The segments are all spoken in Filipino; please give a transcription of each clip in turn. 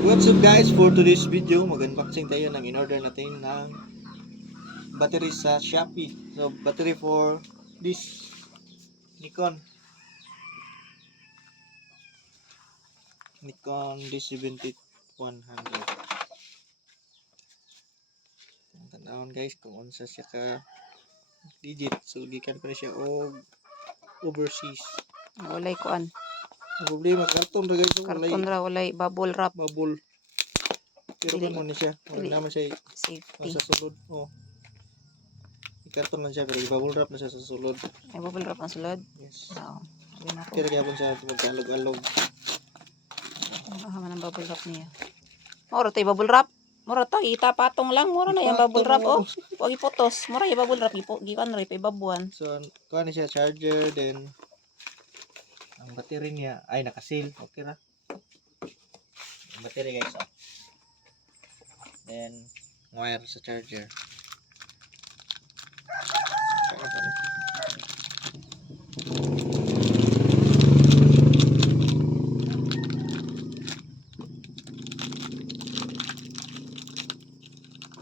What's up guys, for today's video mag-unboxing tayo ng in-order natin ng battery sa Shopee. So battery for this Nikon D7100. Tanawon guys kung unsa siya ka legit. So gikan pa siya og overseas. Walay kuan. Ang problema karton ra guys, Karton ra, walay bubble wrap. bubble. Pero kamo ni siya, wala naman siya Safety. sa sulod. Oh. Karton lang siya pero bubble wrap na siya sa sulod. Ay bubble wrap ang sulod. Yes. Oo. Sabi na ko. Kaya gyapon siya magkalog-alog. Ang ng bubble wrap niya. Mura tay bubble wrap. Mura ta kita patong lang, mura na yung bubble wrap oh. Wag ipotos. Mura yung bubble wrap gikan ra pay babuan. So kuha ni siya charger, then ang battery niya ay naka-seal. Okay ra. Ang battery guys. Oh. Then wire sa charger.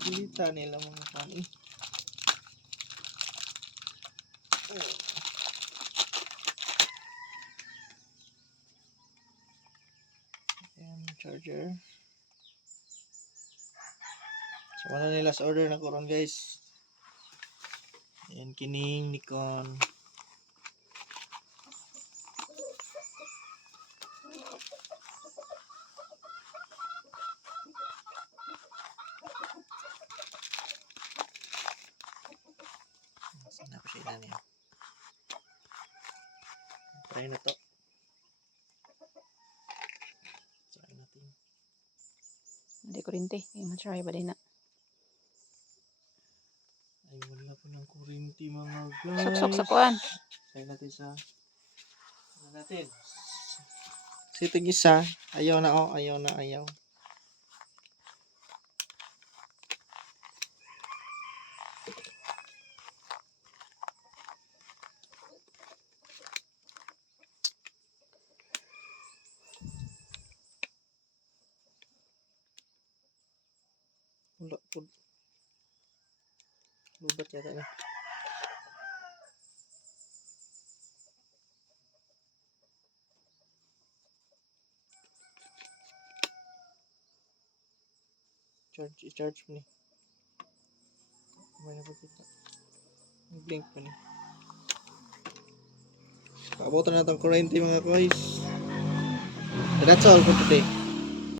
Kita nila mga kani. Ayan, charger. So ano nila sa order na ko ron guys. Ayan kining Nikon. Saan na po siya niya? Try na to. Try natin. Hindi kuryente. Ay matry ba din na. Ay wala po ng kuryente mga guys. Sok sa kuan. Try natin sa ano natin. Siting isa. Ayaw na oh. Ayaw na ayaw. Wala po. Lubat yata na. Charge mo ni. May napakita. Blink mo ni. Paabotan na itong 40 mga guys. That's all for today.